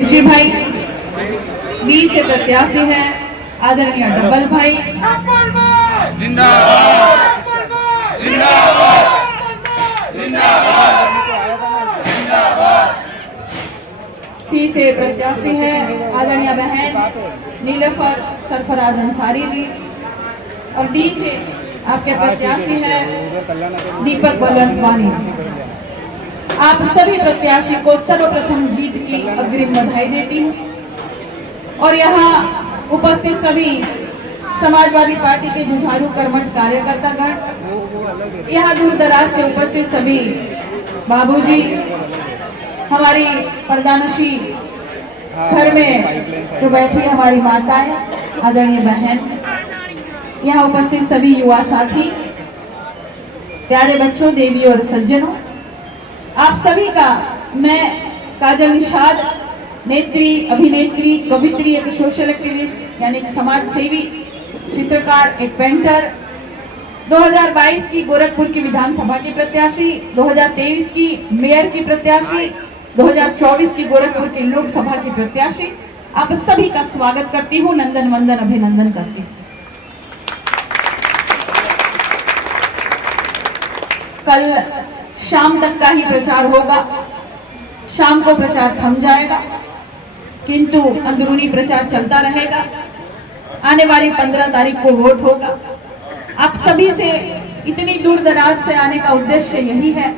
जी भाई बी से प्रत्याशी है आदरणीय डबल भाई जिंदाबाद जिंदाबाद जिंदाबाद। सी से प्रत्याशी है आदरणीय बहन नीलोफर सरफराज अंसारी जी और डी से आपके प्रत्याशी है दीपक बलवंत वानी जी। आप सभी प्रत्याशी को सर्वप्रथम जीत की अग्रिम बधाई देती हूँ और यहाँ उपस्थित सभी समाजवादी पार्टी के जुझारू कर्मठ कार्यकर्तागण, यहाँ दूर दराज से उपस्थित सभी बाबूजी, हमारी प्रधानशी घर में जो बैठी हमारी माताएं, आदरणीय बहन, यहाँ उपस्थित सभी युवा साथी, प्यारे बच्चों, देवी और सज्जनों, आप सभी का मैं काजल निषाद, नेत्री, अभिनेत्री, कवित्री, एक सोशल एक्टिविस्ट यानी एक समाज सेवी, चित्रकार, एक पेंटर, 2022 की गोरखपुर की विधानसभा की प्रत्याशी, 2023 की मेयर की प्रत्याशी, 2024 की गोरखपुर की लोकसभा की प्रत्याशी, आप सभी का स्वागत करती हूँ, नंदन वंदन अभिनंदन करती हूँ। कल शाम तक का ही प्रचार होगा, शाम को प्रचार थम जाएगा, किंतु अंदरूनी प्रचार चलता रहेगा। आने वाली 15 तारीख को वोट होगा। आप सभी से इतनी दूर दराज से आने का उद्देश्य यही है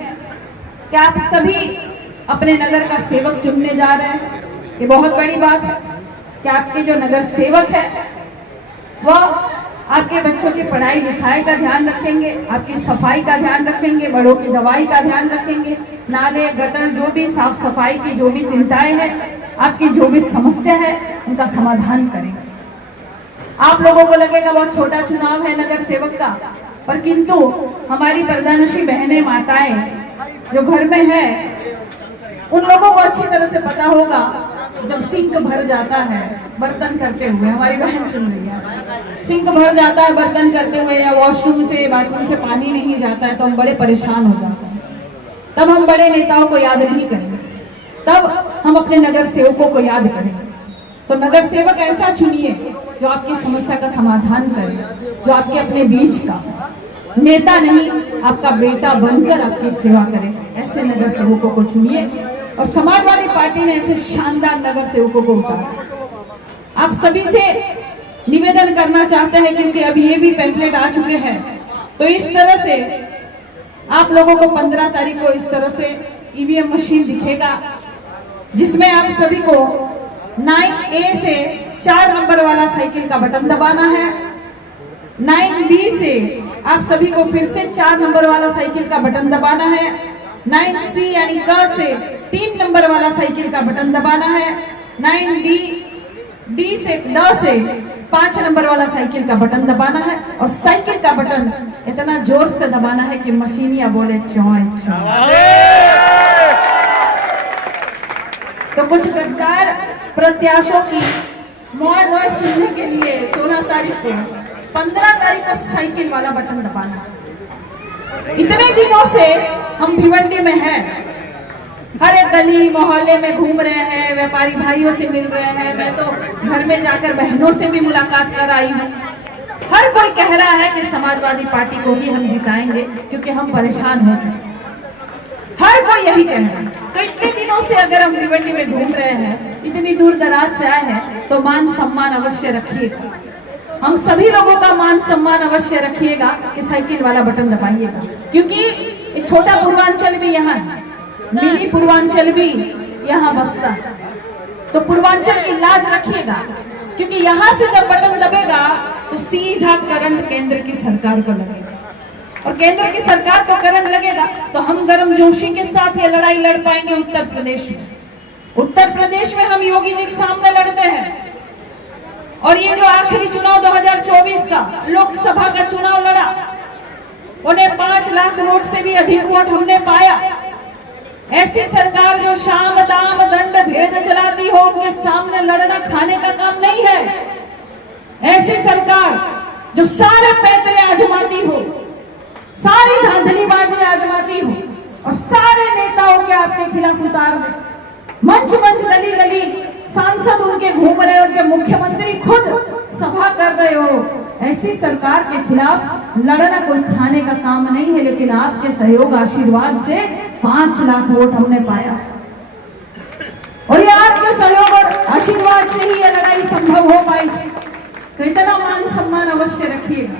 कि आप सभी अपने नगर का सेवक चुनने जा रहे हैं। ये बहुत बड़ी बात है कि आपके जो नगर सेवक है वह आपके बच्चों की पढ़ाई लिखाई का ध्यान रखेंगे, आपकी सफाई का ध्यान रखेंगे, बड़ों की दवाई का ध्यान रखेंगे, नाले गटर जो भी साफ सफाई की जो भी चिंताएं हैं, आपकी जो भी समस्या है उनका समाधान करेंगे। आप लोगों को लगेगा बहुत छोटा चुनाव है नगर सेवक का, पर किंतु हमारी प्रधानशी बहनें, माताएं जो घर में है, उन लोगों को अच्छी तरह से पता होगा जब सिंक भर जाता है बर्तन करते हुए, हमारी बहन सुन रही है, सिंक भर जाता है बर्तन करते हुए या वॉशरूम से बाथरूम से पानी नहीं जाता है तो हम बड़े परेशान हो जाते हैं। तब हम बड़े नेताओं को याद नहीं करेंगे, तब हम अपने नगर सेवकों को याद करेंगे। तो नगर सेवक ऐसा चुनिए जो आपकी समस्या का समाधान करे, जो आपके अपने बीच का नेता नहीं, आपका बेटा बनकर आपकी सेवा करे। ऐसे नगर सेवकों को चुनिए और समाजवादी पार्टी ने ऐसे शानदार नगर सेवकों को उतारा। आप सभी से निवेदन करना चाहते हैं, क्योंकि अब ये भी पैम्पलेट आ चुके हैं, तो इस तरह से आप लोगों को 15 तारीख को इस तरह से ईवीएम मशीन दिखेगा, जिसमें आप सभी को 9A से 4 नंबर वाला साइकिल का बटन दबाना है, 9B से आप सभी को फिर से 4 नंबर वाला साइकिल का बटन दबाना है, 9C यानी क से 3 नंबर वाला साइकिल का बटन दबाना है, 9D से 5 नंबर वाला साइकिल का बटन दबाना है और साइकिल का बटन इतना जोर से दबाना है कि मशीनिया बोले चौं चौं। तो कुछ गद्दार प्रत्याशियों की मौज सुनने के लिए 16 तारीख को 15 तारीख को साइकिल वाला बटन दबाना है। इतने दिनों से हम भिवंडी में हैं, हर एक गली मोहल्ले में घूम रहे हैं, व्यापारी भाइयों से मिल रहे हैं, मैं तो घर में जाकर बहनों से भी मुलाकात कर आई हूँ। हर कोई कह रहा है कि समाजवादी पार्टी को ही हम जिताएंगे क्योंकि हम परेशान हो चुके। हर कोई यही कह रहा है। तो इतने दिनों से अगर हम भिवंडी में घूम रहे हैं, इतनी दूर दराज से आए हैं, तो मान सम्मान अवश्य रखिएगा। हम सभी लोगों का मान सम्मान अवश्य रखिएगा कि साइकिल वाला बटन दबाइएगा, क्योंकि छोटा पूर्वांचल भी यहाँ है, मिनी पूर्वांचल भी यहाँ बसता है। तो पूर्वांचल की लाज रखिएगा, क्योंकि यहाँ से जब बटन दबेगा तो सीधा करंट केंद्र की सरकार को लगेगा, और केंद्र की सरकार को करंट लगेगा तो हम गर्मजोशी के साथ ये लड़ाई लड़ पाएंगे उत्तर प्रदेश में। उत्तर प्रदेश में हम योगी जी के सामने लड़ते हैं, और ये जो आखिरी चुनाव 2024 का लोकसभा का चुनाव लड़ा, उन्हें 5 लाख वोट से भी अधिक वोट हमने पाया। ऐसी सरकार जो शाम दाम दंड भेद चलाती हो, उनके सामने लड़ना खाने का काम नहीं है। ऐसी सरकार जो सारे पैतरे आजमाती हो, सारी धांधलीबाजी आजमाती हो और सारे नेताओं के आपके खिलाफ उतार दे, मंच मंच गली गली मुख्यमंत्री खुद सभा कर रहे हो, ऐसी सरकार के खिलाफ लड़ना कोई खाने का काम नहीं है। लेकिन आपके सहयोग आशीर्वाद से 5 लाख वोट हमने पाया, और ये आपके सहयोग और आशीर्वाद से ही ये लड़ाई संभव हो पाई। तो इतना मान सम्मान अवश्य रखिएगा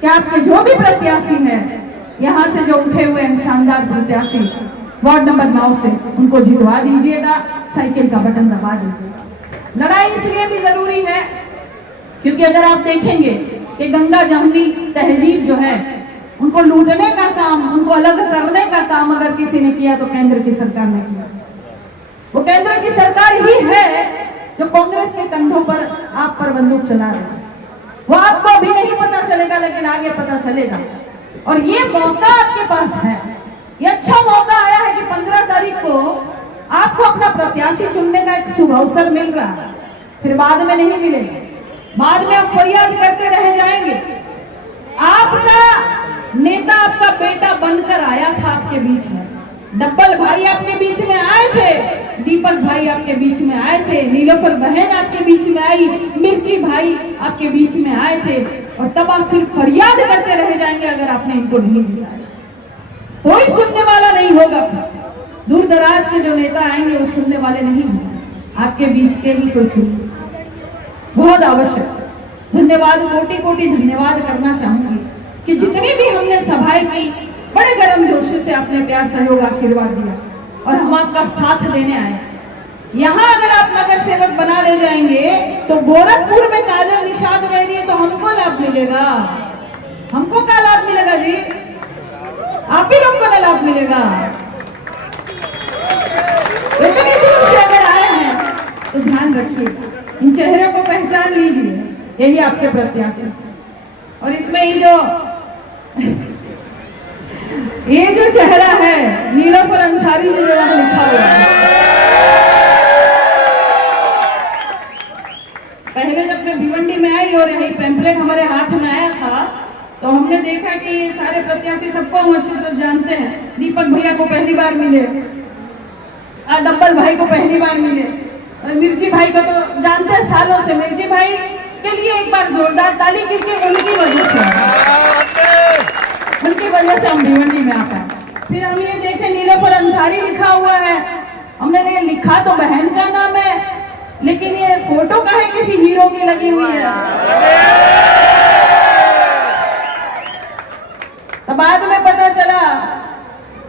कि आपके जो भी प्रत्याशी हैं, यहाँ से जो उठे हुए हैं शानदार प्रत्याशी वार्ड नंबर 9 से, उनको जितवा दीजिएगा, साइकिल का बटन दबा दीजिएगा। लड़ाई इसलिए भी जरूरी है क्योंकि अगर आप देखेंगे कि गंगा जमुनी तहजीब जो है, उनको लूटने का काम, उनको अलग करने का काम अगर किसी ने किया तो केंद्र की सरकार ने किया। वो केंद्र की सरकार ही है जो कांग्रेस के कंधों पर आप पर बंदूक चला रहे हैं। वो आपको अभी नहीं पता चलेगा, लेकिन आगे पता चलेगा। और ये मौका आपके पास है, ये अच्छा मौका आया है कि 15 तारीख को आपको अपना प्रत्याशी चुनने का एक शुभ अवसर मिल रहा है। फिर बाद में नहीं मिलेगा, बाद में आप फरियाद करते रह जाएंगे। आपका नेता आपका बेटा बनकर आया था आपके बीच में, डब्बल भाई आपके बीच में आए थे, दीपक भाई आपके बीच में आए थे, नीलोफर बहन आपके बीच में आई, मिर्ची भाई आपके बीच में आए थे, और तब आप फिर फरियाद करते रह जाएंगे अगर आपने इनको नहीं जिताया। कोई सुनने वाला नहीं होगा। दूर दराज के जो नेता आएंगे वो सुनने वाले नहीं होंगे, आपके बीच के ही कोई चुने। बहुत आवश्यक धन्यवाद, कोटि कोटि धन्यवाद करना चाहूंगी कि जितनी भी हमने सभाएं की, बड़े गर्म जोश से आपने प्यार सहयोग आशीर्वाद दिया और हम आपका साथ देने आए। यहाँ अगर आप नगर सेवक बना ले जाएंगे तो गोरखपुर में काजल निषाद रह रही है तो हमको लाभ मिलेगा। हमको क्या लाभ मिलेगा जी? आप ही लोग को ना लाभ मिलेगा। इतनी दूर से अगर आए हैं तो ध्यान रखिए, इन चेहरे को पहचान लीजिए, यही आपके प्रत्याशी। और इसमें ये जो चेहरा है नीलोफर अंसारी जो यहाँ लिखा हुआ है, पहले जब मैं भिवंडी में आई और यही पैम्पलेट हमारे हाथ में आया था तो हमने देखा कि ये सारे प्रत्याशी सबको हम अच्छी तरह जानते हैं। दीपक भैया को पहली बार मिले, डब्बल भाई को पहली बार मिले, मिर्ची भाई को तो जानते हैं सालों से। मिर्ची भाई के लिए एक बार जोरदार ताली, क्योंकि उनकी वजह से हम भिवंडी में आ पाए। फिर हम ये देखे नीलोफर अंसारी लिखा हुआ है, हमने ये लिखा तो बहन का नाम है, लेकिन ये फोटो का है किसी हीरो की लगी हुई है। तो बाद में पता चला,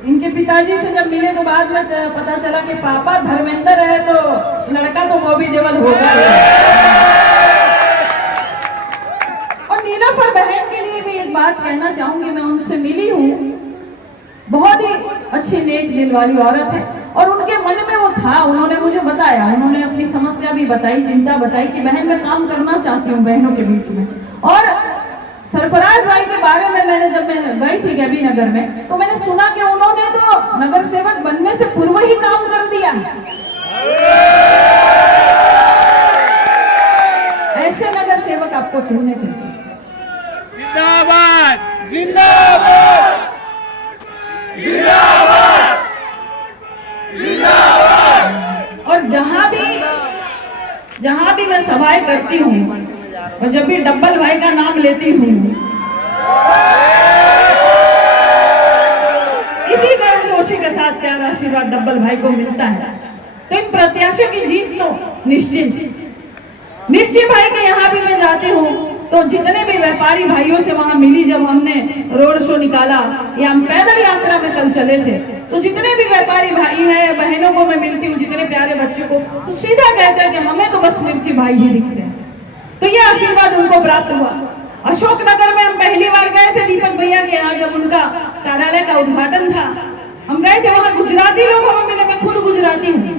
इनके पिताजी से जब मिले तो बाद में पता चला कि पापा धर्मेंद्र है तो लड़का तो बॉबी देओल होगा। और नीलोफर बहन के लिए भी एक बात कहना चाहूंगी, मैं उनसे मिली हूँ, बहुत ही अच्छी नेक दिल वाली औरत है और उनके मन में वो था, उन्होंने मुझे बताया, उन्होंने अपनी समस्या भी बताई, चिंता बताई कि बहन मैं काम करना चाहती हूँ बहनों के बीच में। और सरफराज भाई के बारे में मैंने जब मैं गई थी गैबी नगर में तो मैंने सुना कि उन्होंने तो नगर सेवक बनने से पूर्व ही काम कर दिया। ऐसे नगर सेवक आपको चुनने चाहिए। जिंदाबाद जिंदाबाद जिंदाबाद जिंदाबाद। और जहां भी मैं सभाएं करती हूँ और जब भी डब्बल भाई का नाम लेती हूँ, इसी गर्म जोशी के साथ प्यार आशीर्वाद डब्बल भाई को मिलता है। तो इन प्रत्याशियों की जीत तो निश्चित। मिर्ची भाई के यहाँ भी मैं जाती हूँ तो जितने भी व्यापारी भाइयों से वहां मिली, जब हमने रोड शो निकाला या हम पैदल यात्रा में कल चले थे, तो जितने भी व्यापारी भाई हैं, बहनों को मैं मिलती हूँ, जितने प्यारे बच्चों को, तो सीधा कहते हैं कि हमें तो बस मिर्ची भाई ही दिखते हैं। तो ये आशीर्वाद उनको प्राप्त हुआ। अशोकनगर में हम पहली बार गए थे दीपक भैया के यहाँ, जब उनका कार्यालय का उद्घाटन था, हम गए थे, वहां गुजराती लोग हमें मिले। मैं खुद गुजराती हूँ,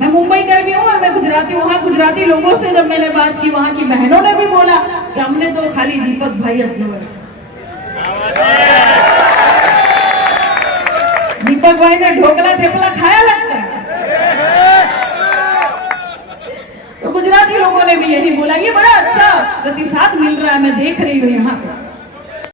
मैं मुंबई कर भी हूँ और मैं गुजराती हूँ। वहां गुजराती लोगों से जब मैंने बात की, वहां की बहनों ने भी बोला कि हमने तो खाली दीपक भाई दीपक भाई ने ढोकला थेपला खाया लगता है। तो गुजराती लोगों ने भी यही बोला। ये बड़ा अच्छा प्रतिसाद मिल रहा है, मैं देख रही हूँ यहाँ पे।